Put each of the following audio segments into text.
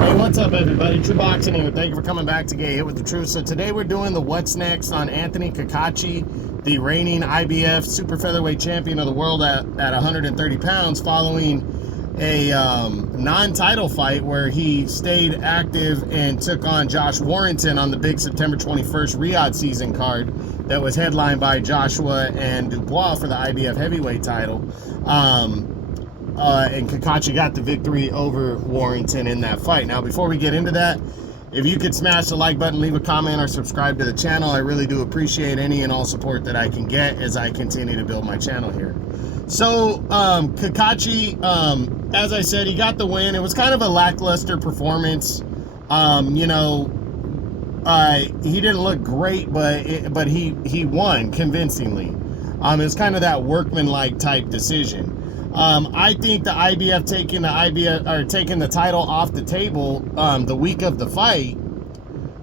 Hey, what's up, everybody? True Boxing here. Thank you for coming back to Get Hit with the Truth. So today we're doing the What's Next on Anthony Cacace, the reigning IBF Super Featherweight Champion of the world at 130 pounds, following a non-title fight where he stayed active and took on Josh Warrington on the big September 21st Riyadh season card that was headlined by Joshua and Dubois for the IBF heavyweight title. And Cacace got the victory over Warrington in that fight. Now, before we get into that, if you could smash the like button, leave a comment, or subscribe to the channel, I really do appreciate any and all support that I can get as I continue to build my channel here. So, Cacace, as I said, he got the win. It was kind of a lackluster performance. He didn't look great, but he won convincingly. It was kind of that workman-like type decision. I think the IBF taking the title off the table the week of the fight,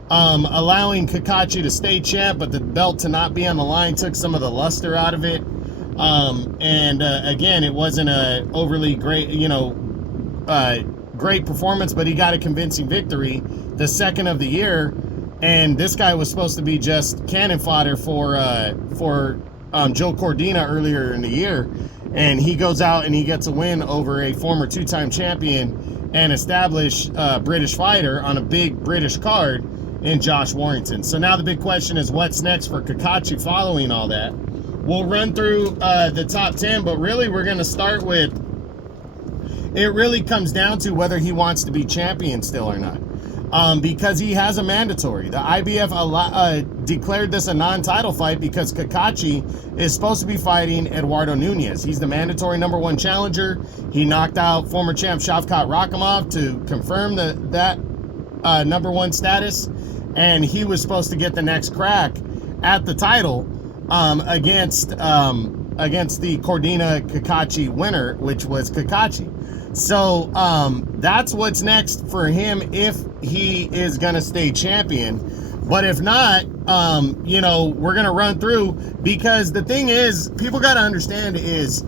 allowing Cacace to stay champ, but the belt to not be on the line, took some of the luster out of it. Again, it wasn't a overly great, great performance, but he got a convincing victory, the second of the year. And this guy was supposed to be just cannon fodder for Joe Cordina earlier in the year. And he goes out and he gets a win over a former two-time champion and established British fighter on a big British card in Josh Warrington. So now the big question is, what's next for Cacace following all that? We'll run through the top 10, but really we're going to start with, it really comes down to whether he wants to be champion still or not. Because he has a mandatory. The IBF declared this a non-title fight because Cacace is supposed to be fighting Eduardo Nunez. He's the mandatory #1 challenger. He knocked out former champ Shavkat Rakhimov to confirm that #1 status, and he was supposed to get the next crack at the title against the Cordina Cacace winner, which was Cacace. So that's what's next for him if he is going to stay champion. But if not, we're going to run through, because the thing is, people got to understand is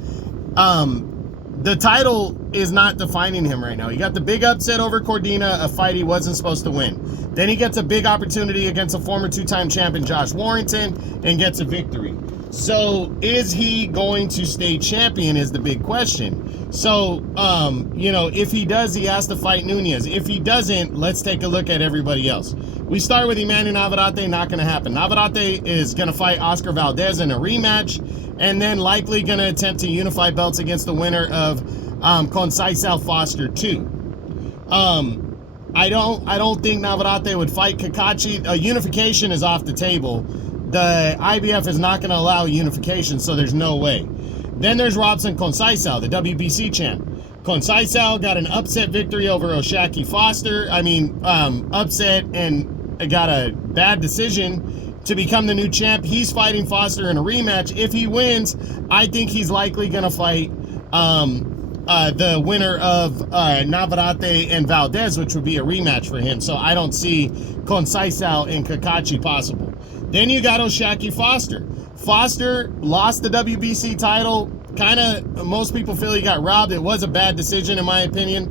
the title is not defining him right now. He got the big upset over Cordina, a fight he wasn't supposed to win. Then he gets a big opportunity against a former two-time champion, Josh Warrington, and gets a victory. So is he going to stay champion is the big question. So, if he does, he has to fight Nunez. If he doesn't, let's take a look at everybody else. We start with Emmanuel Navarrete. Not going to happen. Navarrete is going to fight Oscar Valdez in a rematch, and then likely going to attempt to unify belts against the winner of Cacace Foster 2. I don't think Navarrete would fight Cacace. Unification is off the table. The IBF is not going to allow unification, so there's no way. Then there's Robson Cacace, the WBC champ. Cacace got an upset victory over Oshaki Foster. Upset and got a bad decision to become the new champ. He's fighting Foster in a rematch. If he wins, I think he's likely going to fight the winner of Navarrete and Valdez, which would be a rematch for him. So I don't see Cacace and Cacace possible. Then you got Oshaki Foster. Foster lost the WBC title. Kind of, most people feel he got robbed. It was a bad decision, in my opinion.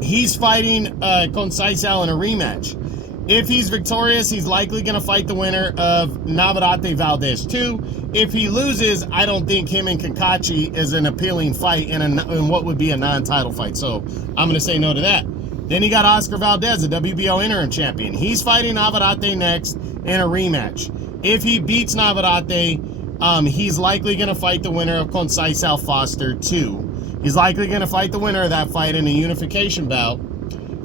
He's fighting Cacace in a rematch. If he's victorious, he's likely going to fight the winner of Navarrete Valdez 2. If he loses, I don't think him and Cacace is an appealing fight in what would be a non-title fight. So I'm going to say no to that. Then you got Oscar Valdez, the WBO interim champion. He's fighting Navarrete next in a rematch. If he beats Navarrete, he's likely going to fight the winner of Cacace Foster 2. He's likely going to fight the winner of that fight in a unification bout.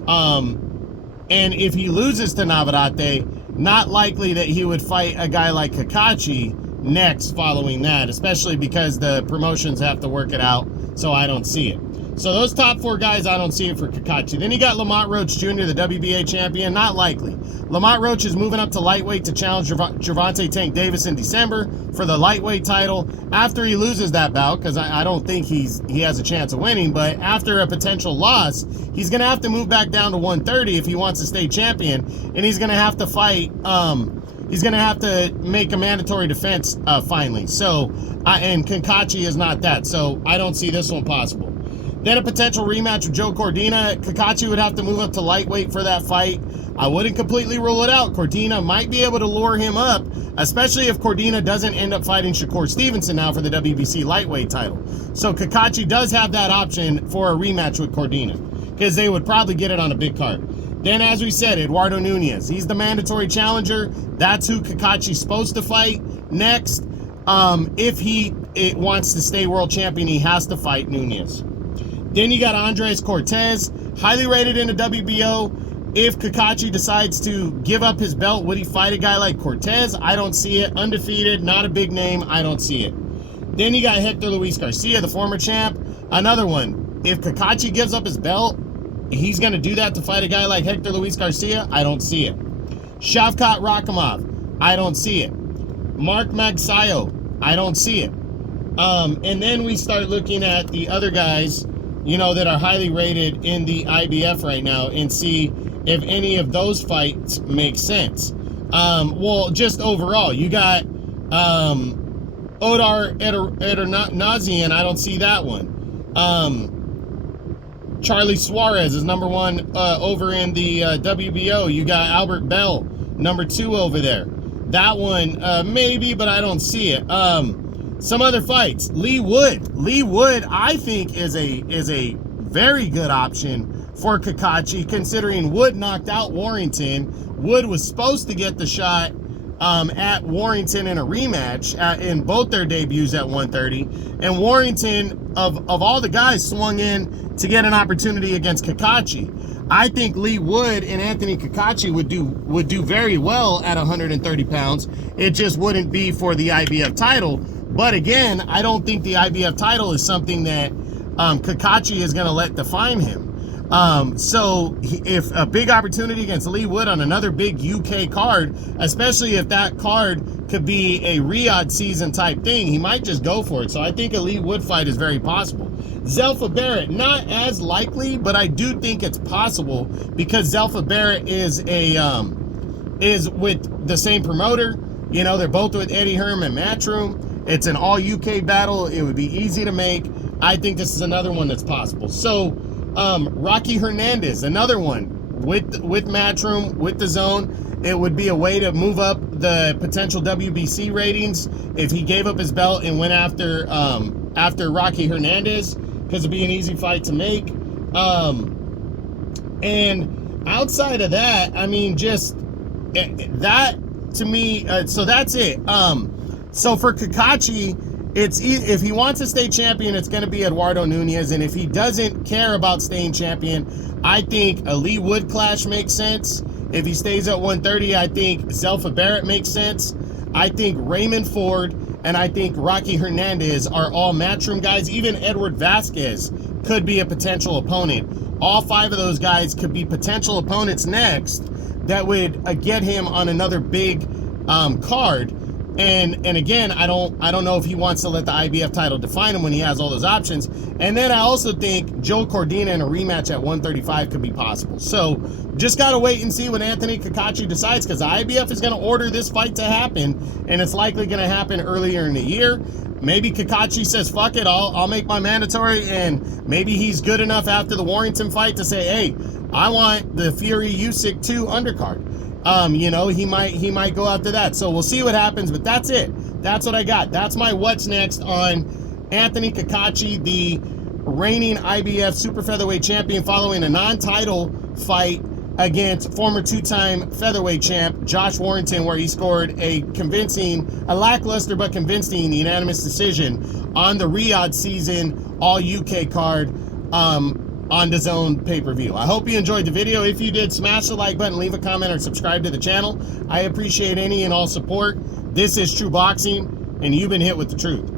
And if he loses to Navarrete, not likely that he would fight a guy like Cacace next following that, especially because the promotions have to work it out, so I don't see it. So those top 4 guys, I don't see it for Cacace. Then you got Lamont Roach Jr., the WBA champion. Not likely. Lamont Roach is moving up to lightweight to challenge Gervonta Tank Davis in December for the lightweight title after he loses that bout, because I don't think he has a chance of winning. But after a potential loss, he's going to have to move back down to 130 if he wants to stay champion, and he's going to have to fight. He's going to have to make a mandatory defense finally. So, and Cacace is not that. So I don't see this one possible. Then a potential rematch with Joe Cordina. Cacace would have to move up to lightweight for that fight. I wouldn't completely rule it out. Cordina might be able to lure him up, especially if Cordina doesn't end up fighting Shakur Stevenson now for the WBC lightweight title. So Cacace does have that option for a rematch with Cordina, because they would probably get it on a big card. Then, as we said, Eduardo Nunez. He's the mandatory challenger. That's who Cacace's supposed to fight next. If he wants to stay world champion, he has to fight Nunez. Then you got Andres Cortez, highly rated in the WBO. If Cacace decides to give up his belt, would he fight a guy like Cortez? I don't see it. Undefeated, not a big name. I don't see it. Then you got Hector Luis Garcia, the former champ. Another one. If Cacace gives up his belt, he's going to do that to fight a guy like Hector Luis Garcia? I don't see it. Shavkat Rakhimov, I don't see it. Mark Magsayo, I don't see it. And then we start looking at the other guys, you know, that are highly rated in the IBF right now, and see if any of those fights make sense. Well, just overall, you got Odar Edernazian, I don't see that one. Charlie Suarez is number 1 over in the WBO. You got Albert Bell, number 2 over there. That one, maybe, but I don't see it. Some other fights. Lee Wood. Lee Wood, I think, is a very good option for Cacace, considering Wood knocked out Warrington. Wood was supposed to get the shot at Warrington in a rematch in both their debuts at 130. And Warrington, of all the guys, swung in to get an opportunity against Cacace. I think Lee Wood and Anthony Cacace would do very well at 130 pounds. It just wouldn't be for the IBF title. But again, I don't think the IBF title is something that Cacace is going to let define him. So if a big opportunity against Lee Wood on another big UK card, especially if that card could be a Riyadh season type thing, he might just go for it. So I think a Lee Wood fight is very possible. Zelfa Barrett, not as likely, but I do think it's possible, because Zelfa Barrett is with the same promoter. You know, they're both with Eddie Hearn and Matchroom. It's an all UK battle. It would be easy to make. I think this is another one that's possible. So Rocky Hernandez, another one with Matchroom, with the Zone. It would be a way to move up the potential WBC ratings if he gave up his belt and went after Rocky Hernandez, because it'd be an easy fight to make. And outside of that, I mean, just that to me. So that's it. So for Cacace, if he wants to stay champion, it's going to be Eduardo Nunez. And if he doesn't care about staying champion, I think a Lee Wood clash makes sense. If he stays at 130, I think Zelfa Barrett makes sense. I think Raymond Ford and I think Rocky Hernandez are all Matchroom guys. Even Edward Vasquez could be a potential opponent. All 5 of those guys could be potential opponents next that would get him on another big card. And again, I don't know if he wants to let the IBF title define him when he has all those options. And then I also think Joe Cordina in a rematch at 135 could be possible. So just got to wait and see what Anthony Cacace decides, because the IBF is going to order this fight to happen, and it's likely going to happen earlier in the year. Maybe Cacace says, fuck it, I'll make my mandatory, and maybe he's good enough after the Warrington fight to say, hey, I want the Fury Usyk 2 undercard. You know, he might go after that. So we'll see what happens, but that's it. That's what I got. That's my what's next on Anthony Cacace, the reigning IBF Super Featherweight Champion, following a non-title fight against former 2-time featherweight champ Josh Warrington, where he scored a lackluster but convincing unanimous decision on the Riyadh season all UK card on the Zone pay-per-view. I hope you enjoyed the video. If you did, smash the like button, leave a comment, or subscribe to the channel. I appreciate any and all support. This is True Boxing, and you've been hit with the truth.